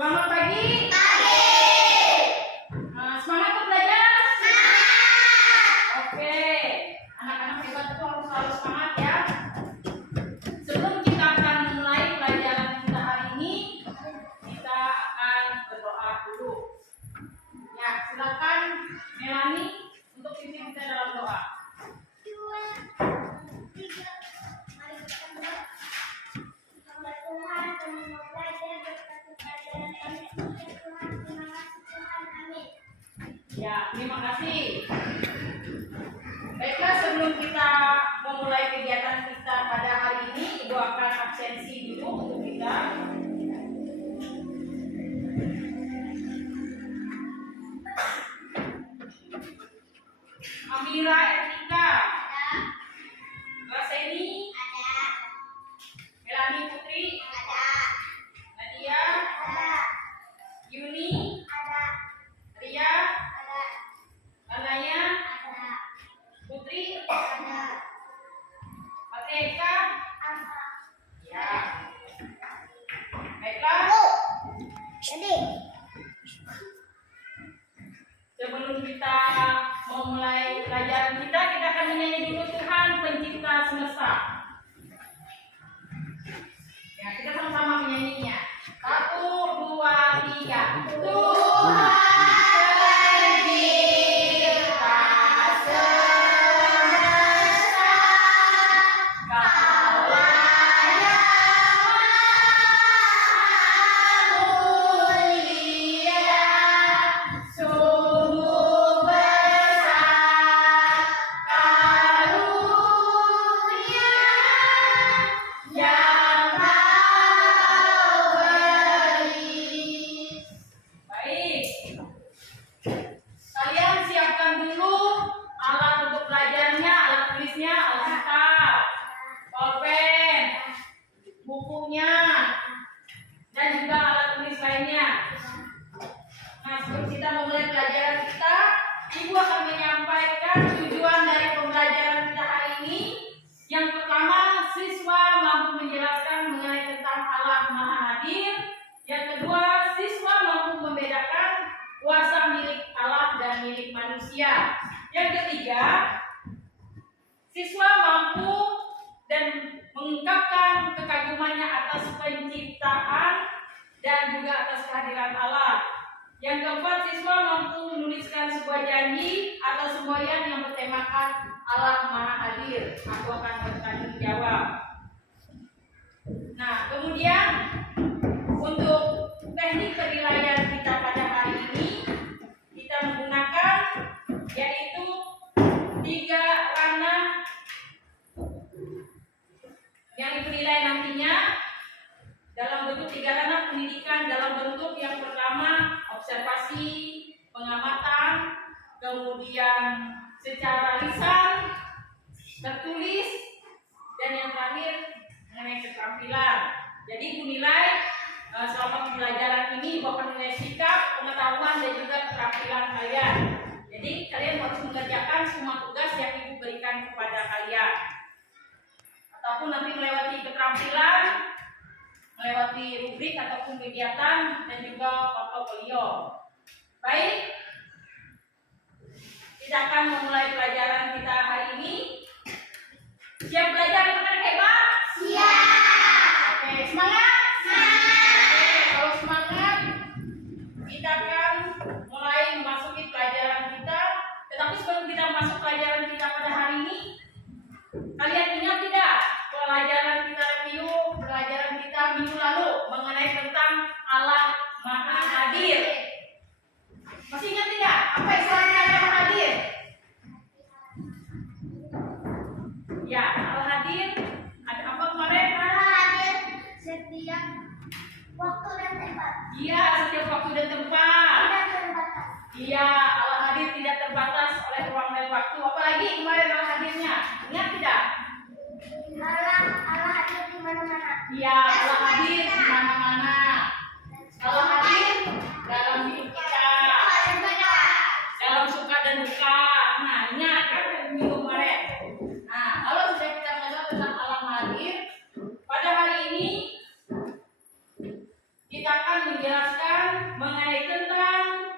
Selamat pagi. Semangat untuk belajar? Oke. Anak-anak hebat itu harus selalu semangat ya. Sebelum kita akan memulai pelajaran kita hari ini, kita akan berdoa dulu. Ya, silakan Melani untuk pimpin kita dalam doa. Ya, terima kasih. Baiklah, sebelum kita memulai kegiatan kita pada hari ini, Ibu akan absensi dulu untuk kita. Amira Ertika, Raseni, Melani Putri, Nadia, Yuni, Ria, Anaya, Putri, Patrika, ya. Baiklah. Sebelum kita memulai pelajaran kita akan menyanyi dulu Tuhan Pencipta Semesta. Ya, kita sama-sama menyanyinya. 1, 2, 3. Tuhan siswa mampu dan mengungkapkan kekagumannya atas penciptaan dan juga atas kehadiran Allah. Yang keempat, siswa mampu menuliskan sebuah janji atau semboyan yang bertemakan Allah Maha Hadir. Aku akan bertanggung jawab. Nah, kemudian untuk teknik penilaian kita pada hari ini kita menggunakan yaitu 3 ranah yang dinilai nantinya dalam bentuk 3 ranah pendidikan. Dalam bentuk yang pertama observasi, pengamatan, kemudian secara lisan, tertulis, dan yang terakhir mengenai keterampilan. Jadi Ibu nilai selama pembelajaran ini Ibu akan menilai sikap, pengetahuan, dan juga keterampilan kalian. Jadi kalian harus mengerjakan semua tugas yang Ibu berikan kepada kalian, ataupun nanti melewati keterampilan, melewati rubrik ataupun kegiatan, dan juga portofolio. Baik, kita akan memulai pelajaran kita hari ini. Siap belajar anak-anak hebat? Siap. Oke, semangat? Oke, kalau semangat, kita akan mulai memasuki pelajaran kita. Tetapi sebelum kita masuk pelajaran kita pada hari ini, kalian ingat tidak pelajaran kita review pelajaran kita minggu lalu mengenai tentang Allah Maha Hadir? Masih ingat tidak apa istilahnya Allah Maha Hadir? Ya, Allah Hadir ada apa kemarin? Allah hadir setiap waktu dan tempat. Iya, setiap waktu dan tempat. Tidak terbatas. Iya, Allah Hadir tidak terbatas oleh ruang dan waktu. Apalagi kemarin Allah Hadirnya, ingat tidak? Allah hadir di mana-mana. Iya, Allah hadir di mana-mana. Allah hadir dalam hidup kita, dalam suka dan duka. Nah, ingat kan minggu kemarin. Nah, kalau sudah kita mengenal tentang Allah hadir, pada hari ini kita akan akan menjelaskan mengenai tentang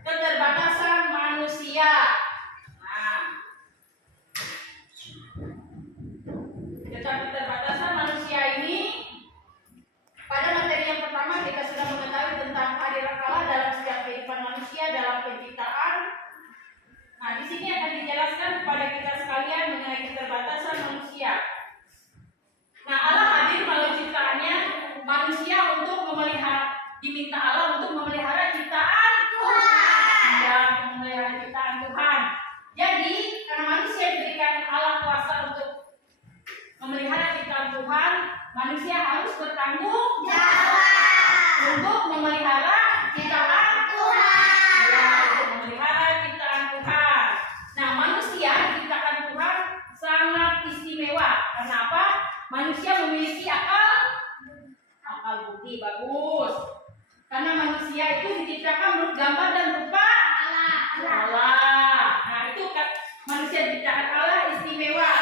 keterbatasan manusia. Nah, tentang keterbatasan manusia ini, pada materi yang pertama kita sudah mengetahui tentang kehadiran Allah dalam setiap kehidupan manusia dalam penciptaan. Nah, di sini akan dijelaskan kepada kita sekalian mengenai keterbatasan manusia. Nah, Allah hadir melalui ciptaannya manusia untuk diminta Allah untuk memelihara ciptaan Tuhan. Ya, memelihara ciptaan Tuhan. Jadi, karena manusia diberikan Allah kuasa untuk memelihara ciptaan Tuhan, manusia harus bertanggung jawab untuk memelihara ciptaan Tuhan. Ya, untuk memelihara ciptaan Tuhan. Nah, manusia diciptakan Tuhan sangat istimewa. Karena apa? Manusia memiliki akal budi, bagus. Karena manusia itu diciptakan menurut gambar dan rupa Allah. Nah, itu manusia diciptakan Allah istimewa.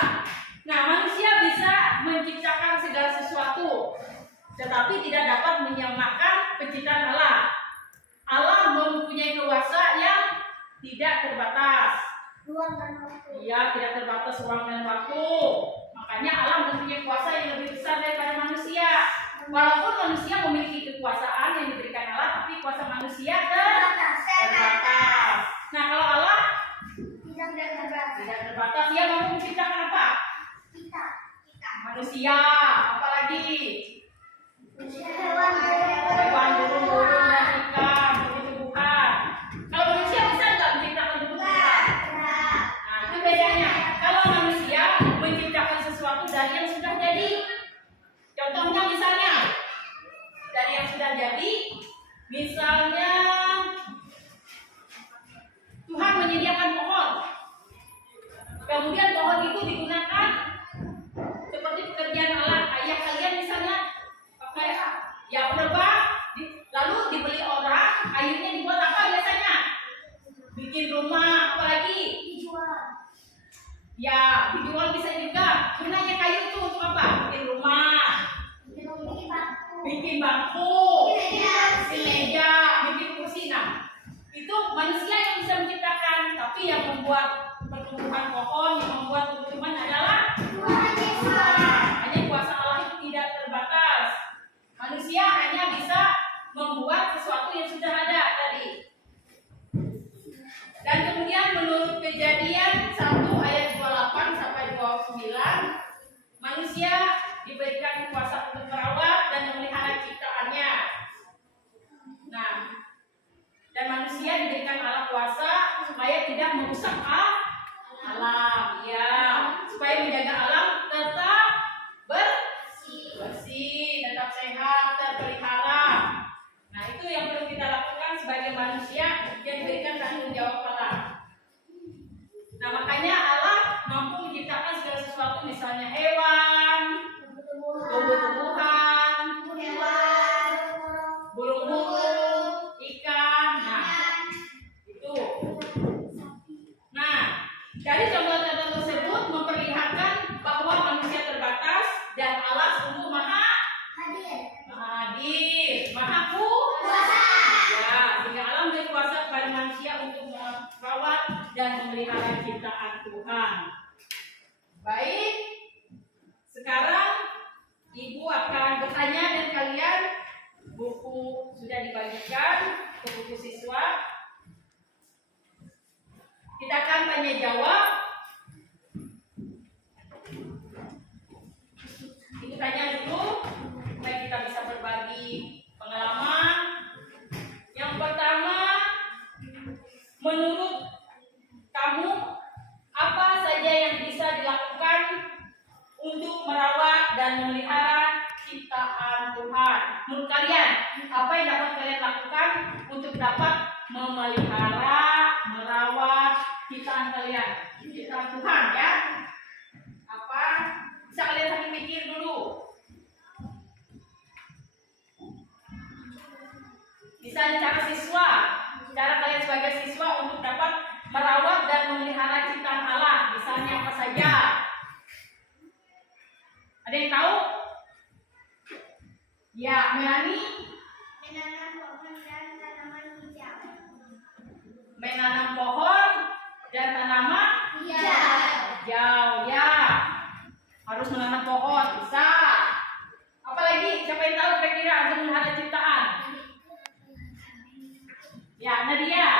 Nah, manusia bisa menciptakan segala sesuatu, tetapi tidak dapat menyamakan penciptaan Allah. Allah mempunyai kuasa yang tidak terbatas. Iya, tidak terbatas ruang dan waktu. Makanya Allah mempunyai kuasa yang lebih besar daripada manusia. Walaupun manusia memiliki kekuasaan yang diberikan Allah, tapi kuasa manusia terbatas. Nah, kalau Allah tidak terbatas, Dia mampu menciptakan apa? Manusia, apalagi hewan, burung-burung dan ikan, tumbuh-tumbuhan. Kalau manusia bisa nggak menciptakan tumbuh-tumbuhan? Nah, itu bedanya. Kalau manusia menciptakan sesuatu dari yang sudah jadi. Contohnya misalnya dari yang sudah jadi, misalnya Tuhan menyediakan pohon, kemudian pohon itu digunakan seperti pekerjaan alat ayah kalian misalnya pakai ya penebang, lalu dibeli orang, kayunya dibuat apa biasanya? Bikin rumah, apalagi? Ya, dijual bisa juga. Gunanya kayu itu untuk apa? Bikin rumah, bikin bangku, bikin meja, bikin kursi. Nah, itu manusia yang bisa menciptakan, tapi yang membuat pertumbuhan pohon, yang membuat tumbuhan adalah Tuhan. Hanya kuasa Allah itu tidak terbatas. Manusia hanya bisa membuat sesuatu yang sudah ada tadi. Dan kemudian menurut Kejadian 1 ayat 28 sampai 29, manusia diberikan kuasa untuk merawat dan memelihara ciptaannya. Nah, dan manusia diberikan Allah kuasa supaya tidak merusak alam, ya, supaya menjaga alam tetap bersih, tetap sehat, terpelihara. Nah, itu yang perlu kita lakukan sebagai manusia yang diberikan tanggung jawab Allah. Nah, makanya Allah mampu menciptakan segala sesuatu, misalnya hewan, tumbuh-tumbuhan, burung-burung, ikan. Nah, itu. Nah, dari contoh-contoh tersebut memperlihatkan bahwa manusia terbatas dan Allah sungguh maha hadir, maha kuasa. Ya, sehingga Allah memberi kuasa kepada manusia untuk merawat dan memelihara ciptaan Tuhan. Baik, sekarang Ibu akan bertanya dan kalian buku sudah dibagikan ke buku siswa. Kita akan tanya jawab. Ibu tanya dulu supaya kita bisa berbagi pengalaman. Yang pertama, menurut kamu apa saja yang bisa dilakukan untuk merawat dan memelihara ciptaan Tuhan? Menurut kalian, apa yang dapat kalian lakukan untuk dapat memelihara, merawat ciptaan kalian, ciptaan Tuhan, ya? Apa? Bisa kalian sambil pikir dulu. Misalnya cara kalian sebagai siswa untuk dapat merawat dan memelihara ciptaan Allah, misalnya apa saja? Ada yang tahu? Ya, Melani. menanam pohon dan tanaman hijau. Ya, harus menanam pohon. Bisa. Apalagi siapa yang tahu kira-kira ada melihara ciptaan? Ya, Nadia.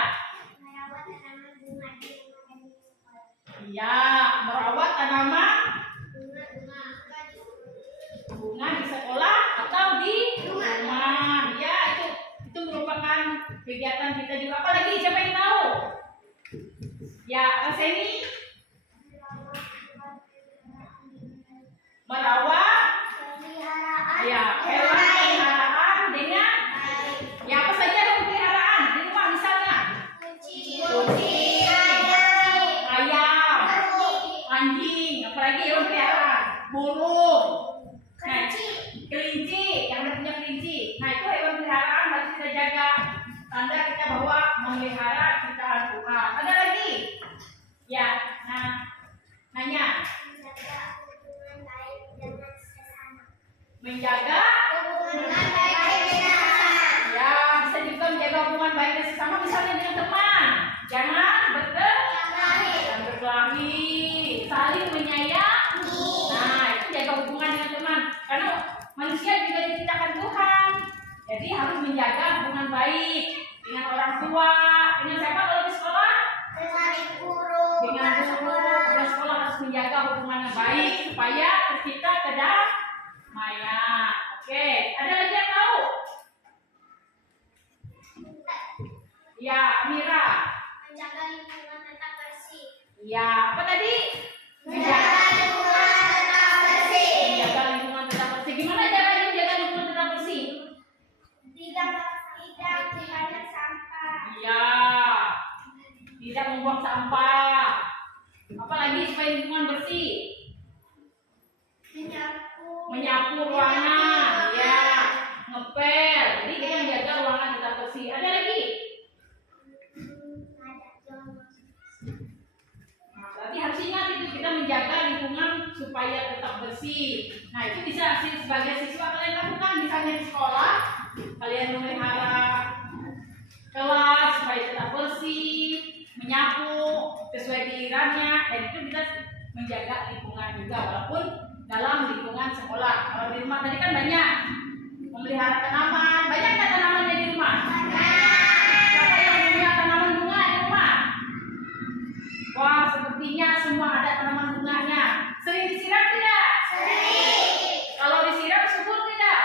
Ya, merawat tanaman bunga di sekolah atau di rumah. Ya, itu merupakan kegiatan kita juga. Apalagi siapa yang tahu? Ya, Mas Eni. Merawat ya hewan peliharaan dengan ya apa saja hewan peliharaan di rumah misalnya ayam, anjing, apalagi hewan peliharaan burung, kelinci, yang udah punya kelinci. Nah itu hewan peliharaan harus kita jaga, tanda kita bahwa memelihara ciptaan Tuhan. Ada lagi ya, nanya menjaga ya, bisa juga menjaga hubungan baik dan sesama, misalnya dengan teman. Jangan berkelahi, saling menyayangi. Nah, itu jaga hubungan dengan teman. Karena manusia juga diciptakan Tuhan. Jadi harus menjaga hubungan baik dengan orang tua, dengan siapa kalau di sekolah? Dengan guru. Di sekolah harus menjaga hubungan yang baik supaya tercipta kedamaian. Oke, ada lagi yang tahu? Ya, Mira. Menjaga lingkungan tetap bersih. Ya, apa tadi? Menjaga lingkungan tetap bersih. Menjaga lingkungan tetap bersih. Gimana caranya menjaga lingkungan tetap bersih? Tidak banyak sampah. Iya. Tidak membuang sampah. Apalagi supaya lingkungan bersih? Menyapu ruangan. Ya, ngepel. Jadi kita menjaga ruangan tetap bersih. Ada lagi? Nah, berarti harus ingat itu kita menjaga lingkungan supaya tetap bersih. Nah, itu bisa sebagai siswa kalian lakukan, misalnya di sekolah kalian memelihara kelas supaya tetap bersih, menyapu sesuai gilirannya, dan itu bisa menjaga lingkungan juga walaupun dalam lingkungan sekolah. Kalau di rumah tadi kan banyak memelihara tanaman, banyak nggak tanamannya di rumah? Siapa yang punya tanaman bunga di rumah? Wah, sepertinya semua ada tanaman bunganya. Sering disiram tidak? Sering. Kalau disiram subur tidak?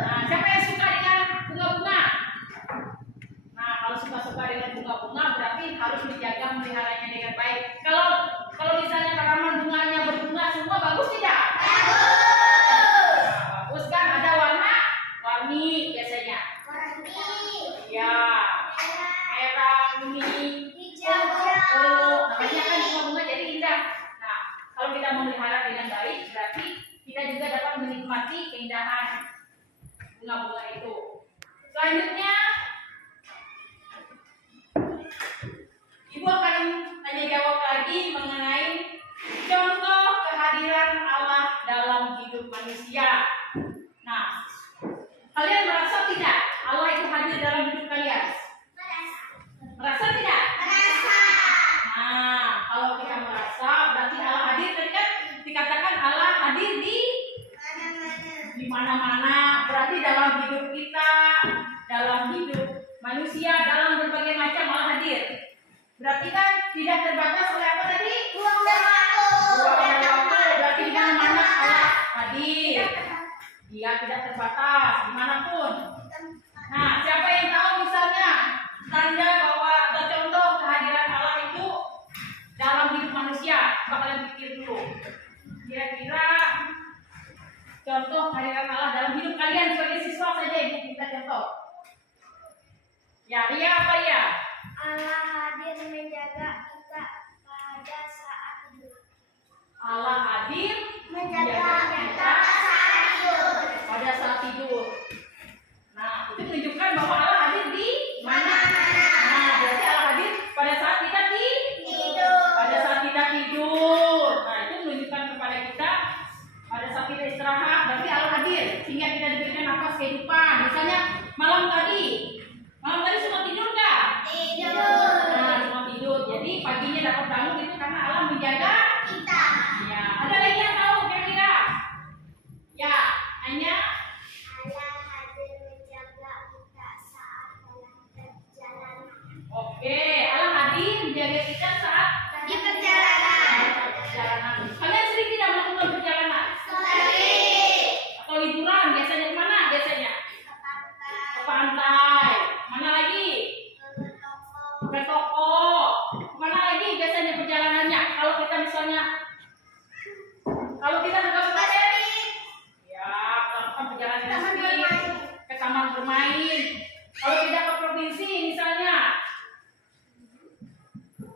Nah, siapa yang suka dengan bunga-bunga? Nah, kalau suka-suka dengan bunga-bunga berarti harus menjaga memeliharanya dengan baik. Kalau misalnya tanaman bunganya berbunga semua, bagus tidak? Nah, bagus kan? Ada warni biasanya. Ya, merah, kuning, namanya kan bunga-bunga jadi indah. Nah, kalau kita memelihara dengan baik, berarti kita juga dapat menikmati keindahan bunga-bunga itu. Selanjutnya, Ibu akan tanya jawab lagi mengenai contoh kehadiran Allah dalam hidup manusia. Nah, kalian merasa tidak Allah itu hadir dalam hidup kalian? Merasa tidak? Nah, kalau kita merasa berarti Allah hadir. Tadi kan dikatakan Allah hadir di mana-mana. Berarti dalam hidup kita, dalam hidup manusia, dalam berbagai macam Allah hadir. Berarti kan tidak terbatas oleh apa tadi? Ruang dan waktu. Berarti di mana-mana Allah hadir. Dia tidak terbatas dimanapun. Nah, siapa yang tahu misalnya tanda bahwa atau contoh kehadiran Allah itu dalam hidup manusia? Bakalan pikir dulu. Kira-kira contoh kehadiran Allah dalam hidup kalian sebagai siswa saja Ibu kita contoh. Ya, Ria apa ya? Allah hadir menjaga kita pada saat tidur. Allah hadir Menjaga kita saat tidur. pada saat tidur. Nah, itu menunjukkan bahwa Allah hadir di mana? Nah, berarti Allah hadir pada saat kita Tidur. pada saat kita tidur. Nah, itu menunjukkan kepada kita pada saat kita istirahat, berarti Allah hadir sehingga kita diberikan nafas kehidupan. Misalnya malam tadi semua tidur nggak? Tidur. pantai. Mana lagi? Ke toko. Mana lagi biasanya perjalanannya? Kalau kita misalnya, kalau kita ke kabupaten, ya melakukan perjalanan ke taman bermain. Kalau kita ke provinsi misalnya,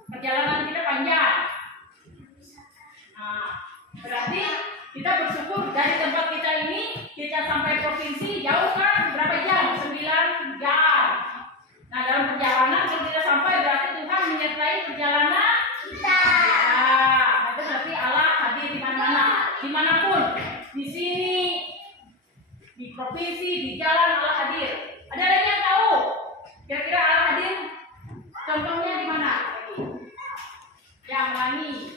perjalanan kita panjang. Nah, berarti kita bersyukur dari tempat kita ini kita sampai provinsi jauh kan? Berapa jam? 9 jam. Nah, dalam perjalanan kalau kita sampai berarti Tuhan menyertai perjalanan kita. Nah, itu berarti Allah hadir di mana-mana, dimanapun, di sini, di provinsi, di jalan Allah hadir. Ada lagi yang tahu? Kira-kira Allah hadir? Contohnya di mana? Ya, Melani.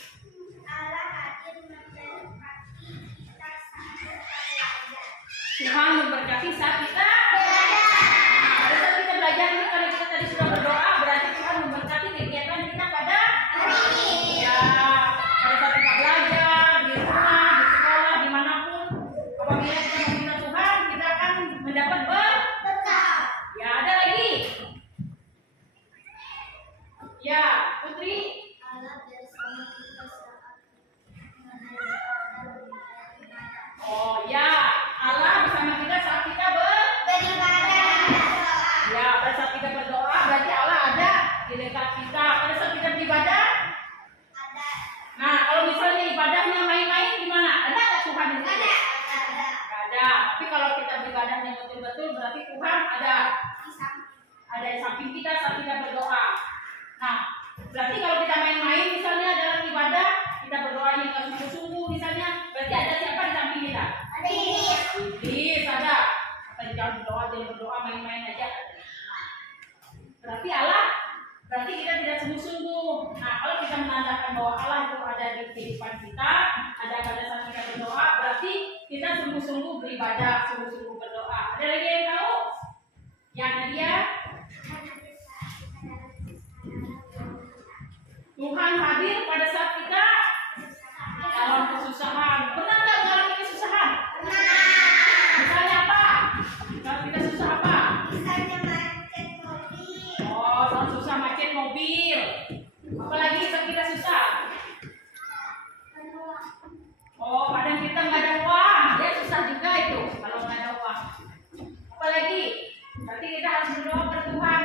Tuhan memberkati saat kita pada saat kita belajar ini, karena kita tadi sudah berdoa, berarti Tuhan memberkati kegiatan kita pada hari ini. Ya, pada saat kita belajar di rumah, di sekolah, dimanapun, apabila kita meminta Tuhan, kita akan mendapat berkat. Ya, ada lagi. Ya, Putri. Oh ya, Allah bersama kita saat kita beribadah. Ya, pada saat kita berdoa berarti Allah ada di dekat kita. Pada saat kita beribadah ada. Nah, kalau misalnya ibadahnya main-main gimana? Ada nggak Tuhan di situ? Ada. Ada. Tapi kalau kita beribadahnya betul-betul berarti Tuhan ada di samping kita saat kita berdoa. Nah, berarti kalau kita main-main misalnya dalam ibadah, kita berdoanya nggak sungguh-sungguh misalnya, berarti ada siapa di samping kita? Ada iblis, ada. Kita jangan berdoa main-main aja. Nah, berarti Allah, berarti kita tidak sungguh-sungguh. Nah, kalau kita menandakan bahwa Allah itu ada di kehidupan kita, ada pada saat kita berdoa, berarti kita sungguh-sungguh beribadah, sungguh-sungguh berdoa. Ada lagi yang tahu? Yang Nadia? Tuhan hadir pada saat kita dalam kesusahan. Pernah nggak mengalami kesusahan? Pernah. Misalnya apa? Kalau kita susah apa? Misalnya macet mobil. Oh, kalau susah macet mobil. Apalagi kalau kita susah? Oh, kadang kita nggak ada uang. Ya susah juga itu kalau nggak ada uang. Apalagi? Berarti kita harus berdoa kepada Tuhan.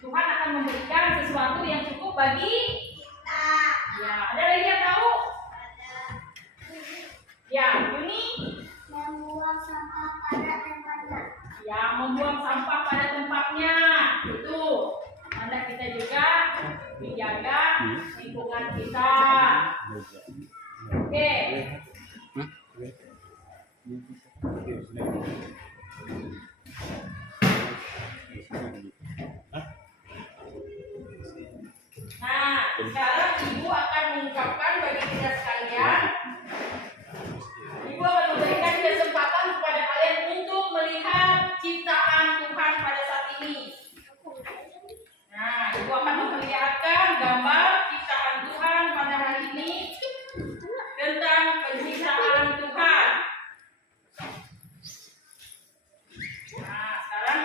Tuhan akan memberikan sesuatu yang cukup bagi kita. Ya, ada lagi yang tahu? Ya, Yuni? Membuang sampah pada tempatnya. Ya, membuang sampah pada tempatnya. Itu tanda kita juga menjaga lingkungan kita. Oke. Nah, sekarang Ibu akan mengungkapkan bagi kita sekalian. Ibu akan memberikan kesempatan kepada kalian untuk melihat ciptaan Tuhan pada saat ini. Nah, Ibu akan memperlihatkan gambar ciptaan Tuhan pada hari ini tentang penciptaan Tuhan. Nah, sekarang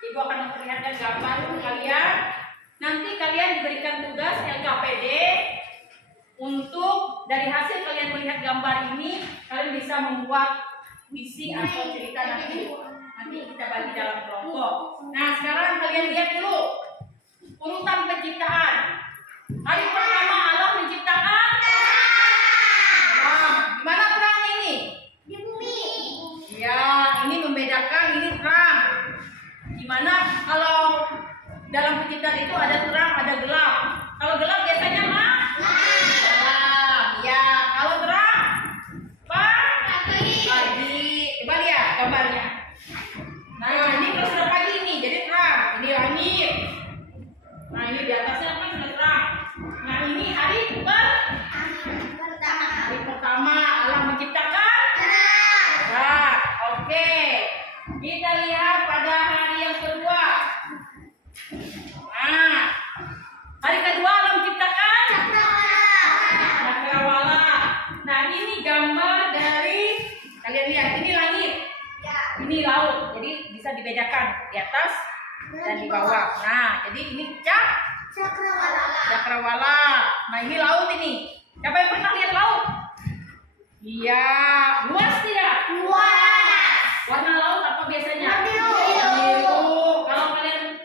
Ibu akan memperlihatkan gambar untuk kalian. Nanti kalian diberikan tugas LKPD untuk dari hasil kalian melihat gambar ini, kalian bisa membuat visi atau cerita nanti kita bagi dalam kelompok. Nah, sekarang kalian lihat dulu urutan penciptaan. Hari pertama Allah menciptakan terang. Gimana terangnya ini? Di bumi. Ya, ini membedakan ini terang. Gimana kalau dalam penciptaan itu ada terang, ada gelap. Kalau gelap biasanya gelap. Ya, kalau terang pagi. Coba lihat gambarnya. Nah, ini kalau sudah pagi ini jadi terang. Ini langit. Nah, ini di atasnya kan sudah terang. Nah, ini hari pertama Allah menciptakan terang. Oke. Kita lihat pada hari yang kedua. Nah, hari kedua Allah menciptakan cakrawala. Nah, ini gambar dari kalian lihat, ini langit, ini laut, jadi bisa dibedakan dituliskan di atas dan di bawah. Nah, jadi ini cakrawala. Nah, ini laut ini. Siapa yang pernah lihat laut? Iya, luas tidak? Warna laut apa biasanya? Biru. Kalau kalian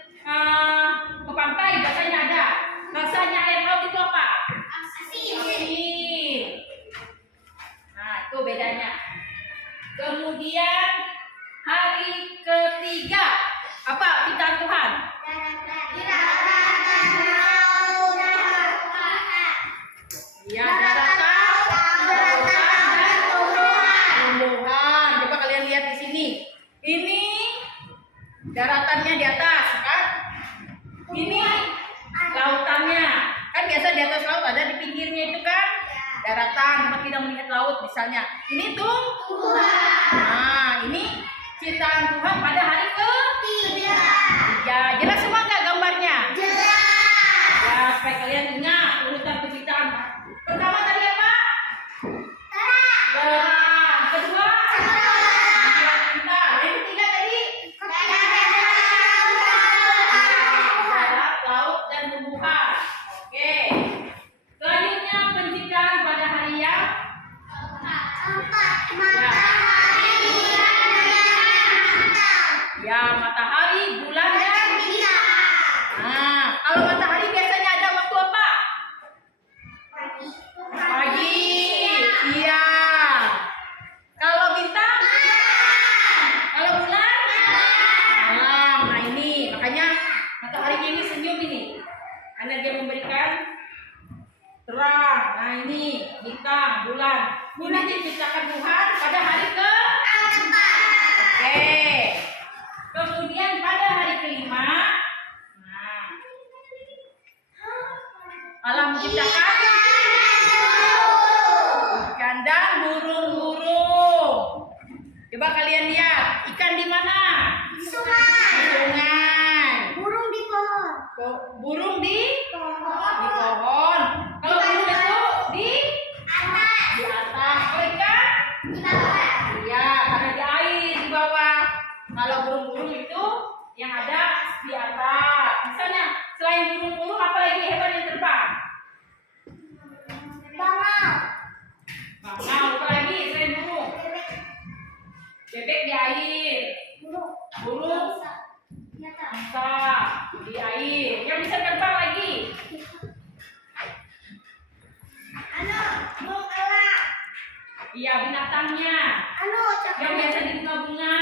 ke pantai biasanya ada. Rasanya air laut itu apa? Asin. Nah, itu bedanya. Kemudian hari ketiga apa ciptaan Tuhan? Ya, daratan, lautan, dan tumbuhan. Coba kalian lihat di sini. Ini daratannya di atas, kan? Ini lautannya. Kan biasa di atas laut ada di pinggirnya itu kan? Daratan, tempat kita melihat laut misalnya. Ini tumbuhan. Nah, ini ciptaan Tuhan pada hari ketiga. Jelas semua nggak gambarnya? Ya, supaya kalian ingat urutan penciptaan. Pertama tadi apa? Terang. Kedua? Cinta. Yang ketiga tadi? Darat, laut, dan tumbuhan. Oke. Selanjutnya penciptaan pada hari yang ya, matahari, bulan, dan nah, kalau matahari biasanya ada waktu apa? Pagi, siang. Kalau bintang? Kalau bulan? Malam. Nah, ini makanya mataharinya ini senyum ini, karena dia memberikan terang. Nah, ini bintang, bulan. Ini diciptakan Tuhan pada hari keempat. Oke. Kemudian pada hari kelima, nah, Allah menciptakan ikan dan burung-burung. Coba kalian lihat, ikan di mana? Di sungai. Burung di pohon. Burung di pohon. Kalau burung itu di atas. Kalau ikan? Di bawah. Iya, karena di air di bawah. Kalau burung-burung itu yang ada di atas. Misalnya, selain burung-burung apa lagi hewan yang terbang? Bangau. Apa lagi selain burung? Bebek di air. Burung angsa di air. Yang bisa terbang lagi? Burung elang. Iya, binatangnya. Yang biasa di bunga-bunga.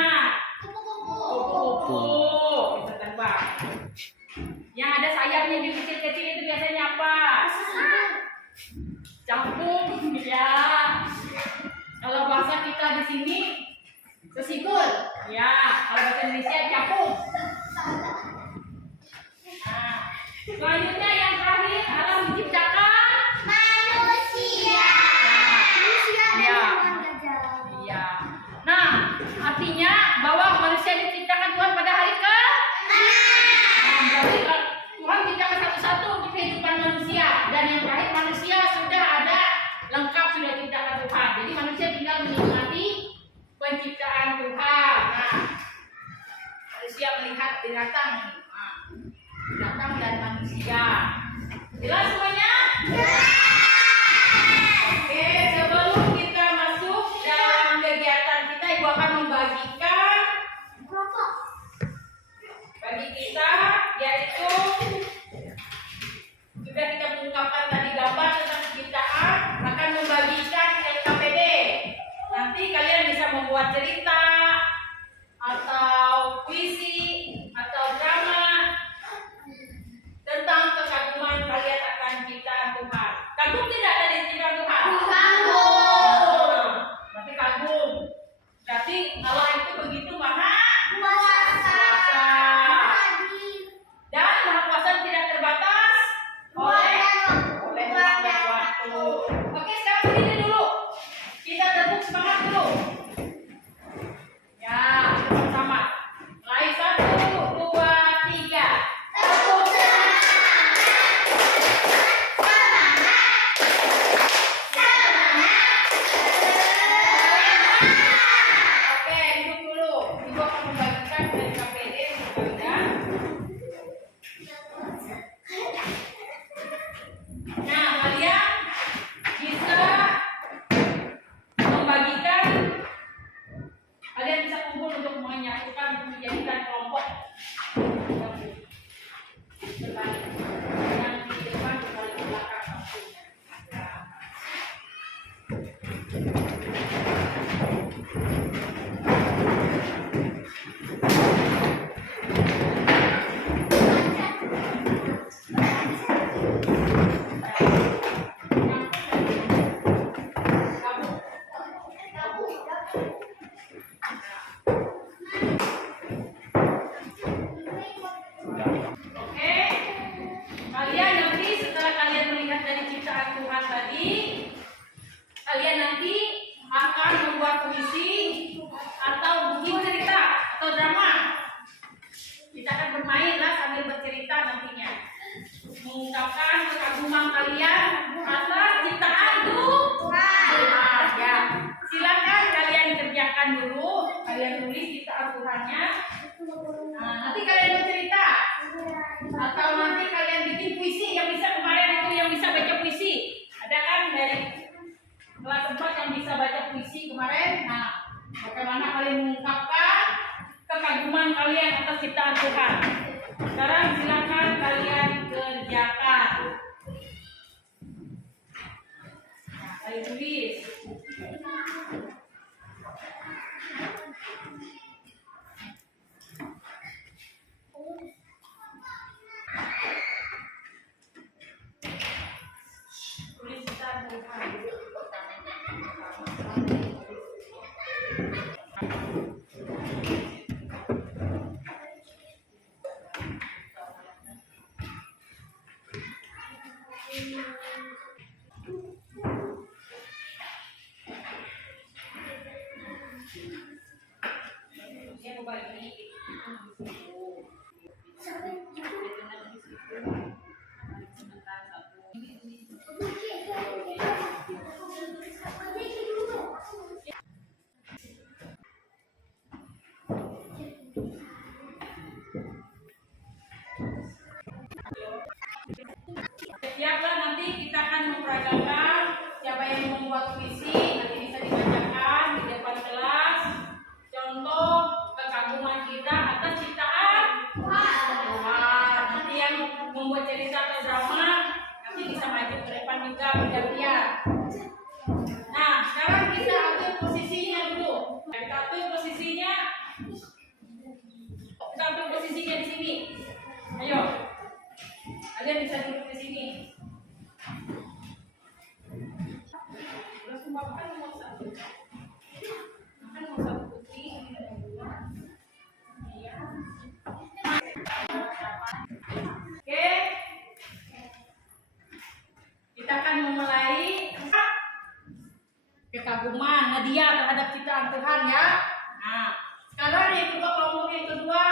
Kupu-kupu bisa terbang. Yang ada sayapnya yang kecil-kecil itu biasanya apa? Capung, ya. Kalau bahasa kita di sini sesibul, ya. Kalau bahasa Indonesia capung. Nah, selanjutnya yang terakhir Allah menciptakan Manusia. Iya. Iya. Nah, artinya bahwa manusia diciptakan Tuhan pada hari ke? Berarti Tuhan ciptakan satu-satu untuk kehidupan manusia, dan yang terakhir manusia sudah ada lengkap, sudah diciptakan Tuhan. Jadi manusia tinggal menikmati penciptaan Tuhan. Nah, manusia melihat binatang, binatang dan manusia. Jelas semuanya? Oke, sebelum kita masuk dalam kegiatan kita, Ibu akan membagikan bagi kita, yaitu sudah kita mengungkapkan tadi gambar tentang penciptaan, akan membagikan LKPD. Nanti kalian bisa membuat cerita atau puisi atau drama tentang kekaguman kalian akan ciptaan Tuhan. Kagum tidak dari ciptaan Tuhan? Kagum. Berarti kagum. Berarti Allah itu begitu maha kuasa. mengungkapkan kekaguman kalian atas ciptaan Tuhan. Ya, silakan kalian kerjakan dulu. Kalian tulis ciptaan Tuhannya. Nah, nanti kalian bercerita atau nanti kalian bikin puisi yang bisa kemarin itu yang bisa baca puisi. Ada kan dari kelas 4 yang bisa baca puisi kemarin. Nah, bagaimana kalian mengungkapkan kekaguman kalian atas ciptaan Tuhan. Sekarang silakan kalian kerjakan. Nah, kalian tulis. Tulis ciptaan Tuhan. Siaplah nanti kita akan memperagakan siapa yang membuat puisi nanti bisa dibacakan di depan kelas. Contoh kekaguman kita atas ciptaan Tuhan. Nanti yang membuat cerita atau drama nanti bisa maju ke depan juga bergantian. Nah, sekarang kita atur posisinya dulu. Kita atur posisinya. Kita atur posisinya di sini. Ayo. Kalian bisa duduk di sini. Oke. Kita akan memulai kekaguman Nadia terhadap ciptaan Tuhan ya. Nah, sekarang yang kedua kelompok yang kedua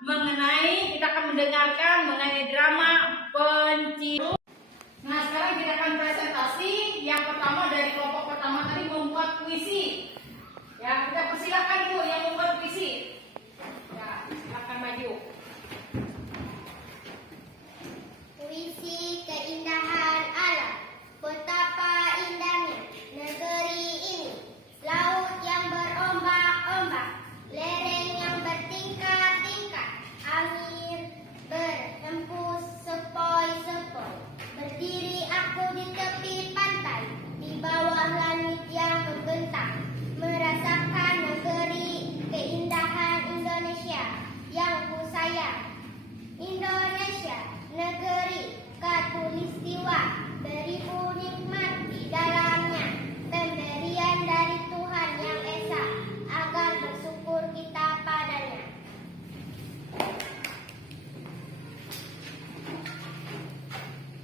mengenai kita akan mendengarkan mengenai drama pencipta. Nah, sekarang kita akan presentasi. Yang pertama dari kelompok pertama tadi membuat puisi. Ya, kita persilakan dulu yang membuat puisi. Ya, silakan maju. Puisi keindahan alam, betapa indahnya negeri ini. Laut yang berombak-ombak, lereng yang bertingkat-tingkat, angin berhembus sepoi-sepoi. Berdiri aku di tepi pantai, di bawah langit yang membentang, merasakan negeri keindahan Indonesia yang ku sayang. Indonesia, negeri khatulistiwa, beribu nikmat di dalamnya, pemberian dari Tuhan yang Esa, agar bersyukur kita padanya.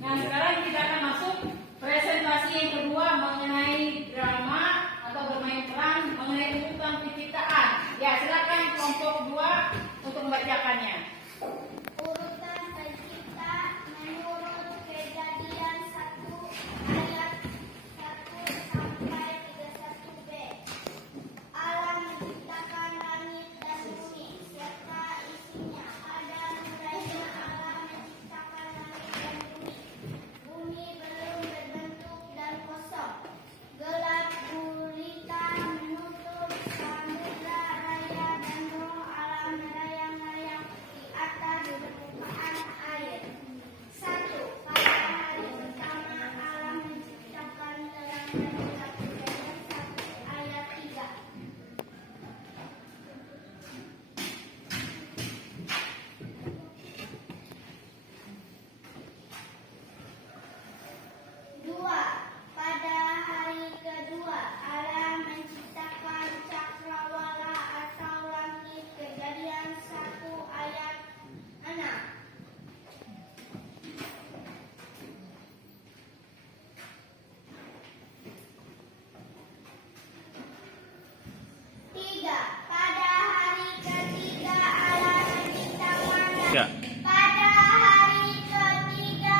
Nah, sekarang kita akan masuk presentasi yang kedua mengenai drama atau bermain peran mengenai urutan penciptaan. Ya, silakan kelompok 2 untuk membacakannya. Urutan pencipta menurut Kejadian 1 ayat 1 sampai 31b. Alam menciptakan langit dan bumi serta isinya. Pada mulanya alam menciptakan langit dan bumi. Bumi belum berbentuk dan kosong. Gelap gulita menutup samudra raya dan roh alam melayang-layang di atas permukaan air. 1. Pada hari pertama alam menciptakan terang dan gelap. Kejadian 1 ayat 3. Dua, pada hari kedua alam menciptakan cakrawala atau langit. Kejadian 1 ayat 6. Tiga, pada hari ketiga alam menciptakan Ya. Pada hari ketiga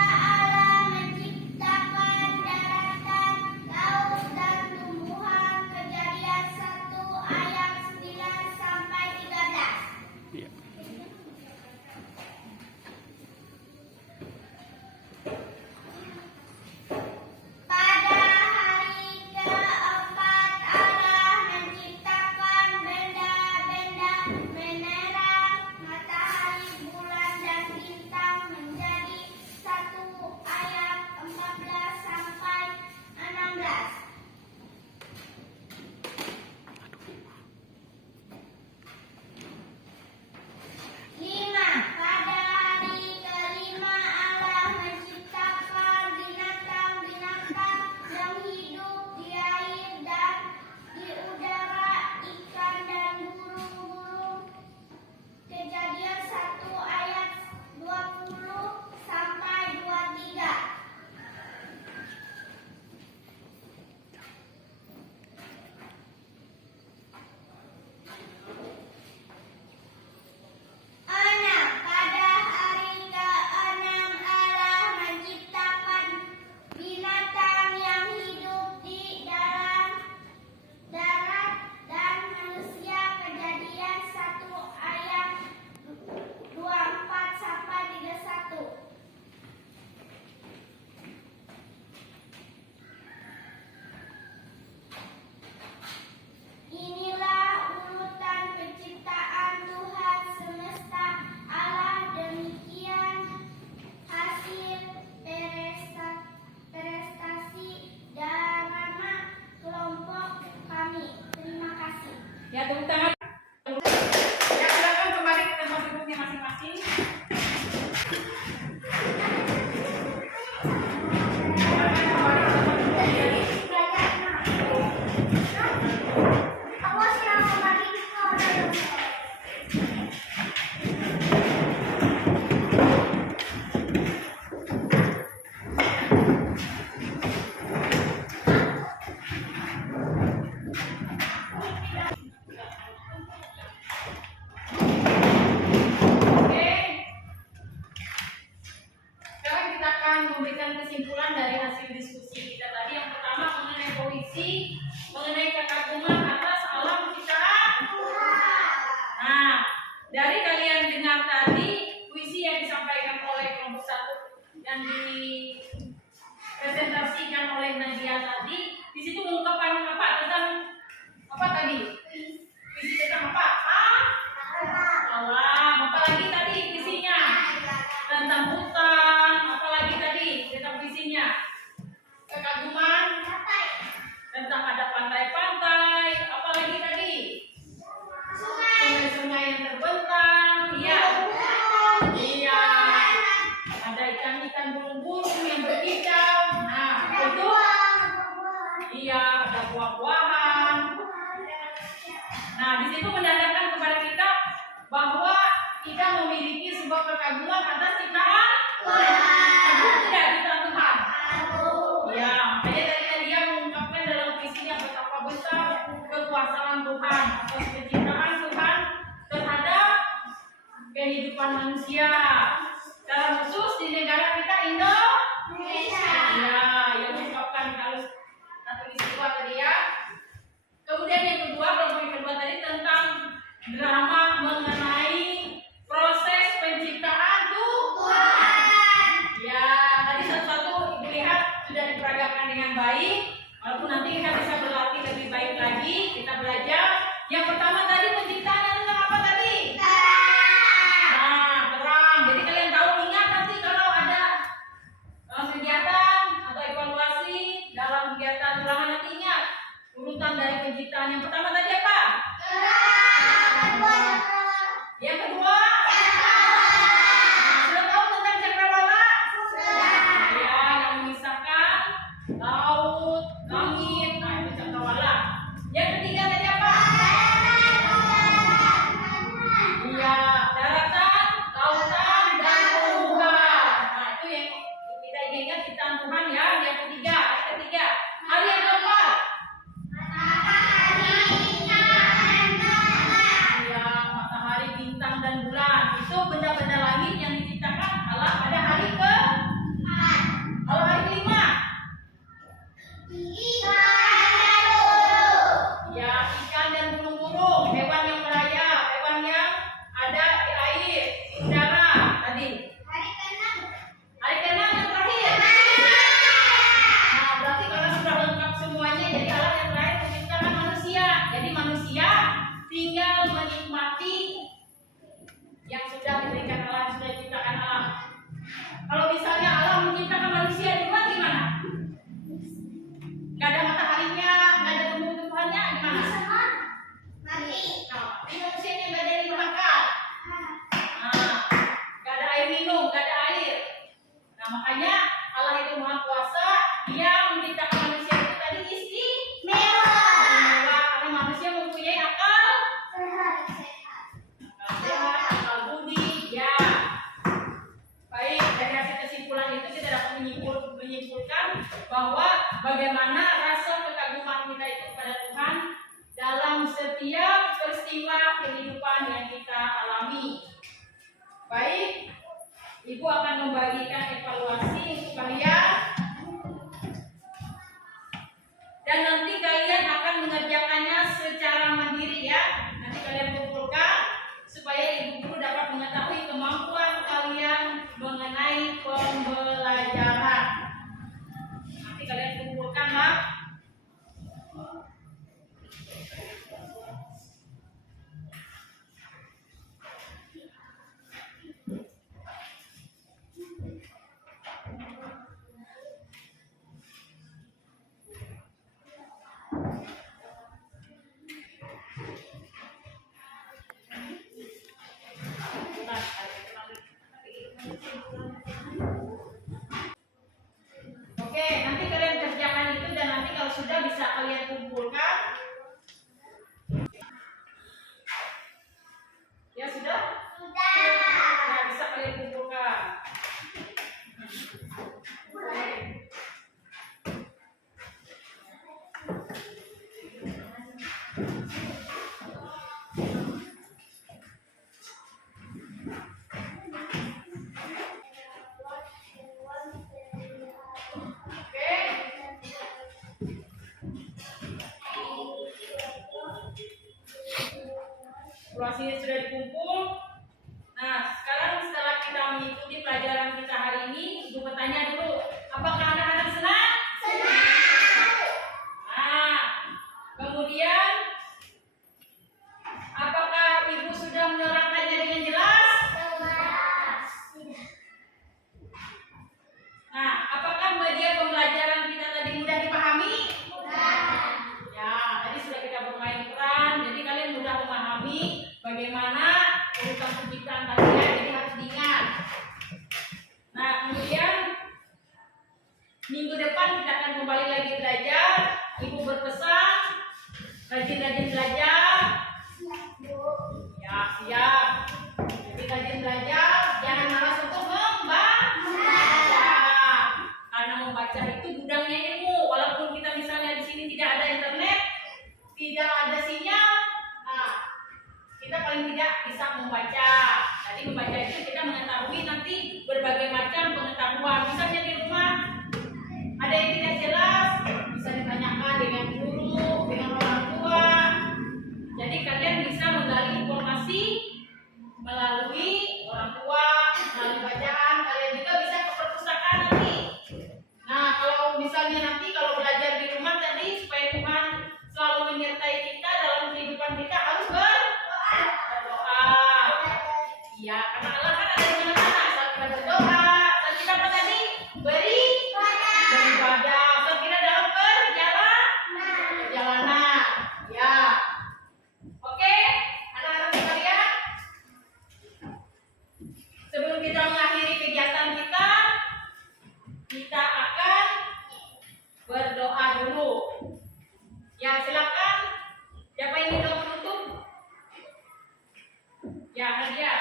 masing-masing. Awas yang kemarin kau dalam. Oke. Sekarang kita akan memberikan kesimpulan dari hasil diskusi kita tadi. Yang pertama mengenai puisi, mengenai kekaguman atas alam ciptaan. Nah, dari kalian dengar tadi puisi yang disampaikan oleh kelompok 1 yang dipresentasikan oleh Nadia tadi, di situ mengungkapkan apa tentang apa tadi? Puisi tentang apa? Alam. Apa lagi tadi puisinya? Tentang hutan. Apa lagi tadi tentang puisinya? Kekaguman. Tentang ada pantai-pantai. Apa lagi tadi? Sungai-sungai yang terbentang. Iya. Iya. Ada ikan-ikan burung-burung yang berkicau. Nah, itu. Iya, ada buah-buahan. Nah, di situ menandakan kepada kita bahwa kita memiliki sebuah kekaguman atas ciptaan Tuhan. Tidak ciptaan Tuhan. Ya, makanya tadi dia mengungkapkan dalam puisinya betapa besar kekuasaan Tuhan atas penciptaan Tuhan terhadap kehidupan manusia. Secara khusus di negara kita Indonesia. Ya, yang mengungkapkan kalau satu istilah tadi ya. Kemudian yang kedua, kelompok yang kedua tadi tentang drama mengenai proses penciptaan Tuhan. Ya, tadi satu-satu Ibu lihat sudah diperagakan dengan baik. Walaupun nanti kita bisa berlatih lebih baik lagi, kita belajar. Yang pertama tadi penciptaannya tentang apa tadi? Nah, terang. Jadi kalian tahu, ingat nanti kalau ada kegiatan atau evaluasi dalam kegiatan ulangan nanti ingat urutan dari penciptaan. Yang pertama tadi apa? Yang kedua? Sudah tahu tentang cakrawala? Ya, yang memisahkan laut, langit. Nah, itu cakrawala. Yang ketiga tadi apa? Iya, daratan, lautan, dan tumbuhan. Nah, itu yang kita ingat ciptaan Tuhan ya. Yang ketiga, hari yang keempat. Ya, matahari, bintang, dan bulan. Itu benda-benda langit yang diciptakan Allah pada hari ke-4. Kalau hari kelima? Ya, ikan dan burung-burung, hewan yang merayap, hewan yang ada di air, di udara tadi. Hari ke-6 yang terakhir. Nah, berarti kalau sudah lengkap semuanya, jadi Allah yang terakhir menciptakan manusia. Jadi manusia tinggal menikmati yang sudah diberikan Allah, yang sudah diciptakan Allah. Kalau misalnya Allah menciptakan manusia di luar gimana? Gak ada mataharinya, gak ada tumbuh-tumbuhannya, gimana? Nah, ini manusianya gak ada yang dimakan. Nah, gak ada air minum, gak ada air. Nah, makanya Allah itu Maha Kuasa. Dia menciptakan manusia itu tadi istimewa. Karena manusia mempunyai akal sehat, akal budi. Ya. Baik, dari hasil kesimpulan itu kita dapat menyimpulkan bahwa bagaimana rasa kekaguman kita itu kepada Tuhan dalam setiap peristiwa kehidupan yang kita alami. Baik, Ibu akan membagikan evaluasi untuk kalian. Dan nanti kalian akan mengerjakannya secara mandiri ya. Nanti kalian kumpulkan supaya ibu guru dapat mengetahui kemampuan kalian mengenai pembelajaran. Nanti kalian kumpulkan lah. Nah, informasinya sudah dikumpul. Nah, sekarang setelah kita mengikuti pelajaran kita hari ini, Ibu bertanya dulu, apakah anak-anak senang? Nah, kemudian apakah Ibu sudah menerangkannya dengan jelas? Nah, apakah media pembelajaran kita tadi mudah dipahami? Ya, tadi sudah kita bermain peran, jadi kalian mudah memahami bagaimana urutan penciptaan tadi ya, jadi harus diingat. Nah, kemudian minggu depan kita akan kembali lagi belajar. Ibu berpesan rajin-rajin belajar. Ya, siap. Jadi rajin belajar, jangan malas untuk membaca. Karena membaca itu gudangnya ilmu. Walaupun kita misalnya di sini tidak ada internet, tidak ada sinyal, nah, kita paling tidak bisa membaca. Jadi membaca itu kita mengetahui nanti berbagai macam pengetahuan. Misalnya di rumah ada yang tidak jelas, bisa ditanyakan dengan guru, dengan orang tua. Jadi kalian bisa menggali informasi melalui orang tua, melalui bacaan. Kalian juga bisa ke perpustakaan nanti. Nah, kalau misalnya nanti kalau belajar di rumah tadi supaya Tuhan selalu menyertai kita dalam kehidupan kita harus berdoa. Iya, karena Allah kan ada di mana-mana. Saat kita berdoa, saat kita apa tadi? Beribadah. Saat kita dalam perjalanan. Ya. Oke, anak-anak sekalian. Sebelum kita mengakhiri kegiatan kita, kita akan berdoa dulu. Ya, silakan. Siapa yang ingin doa penutup? Ya, Nadia.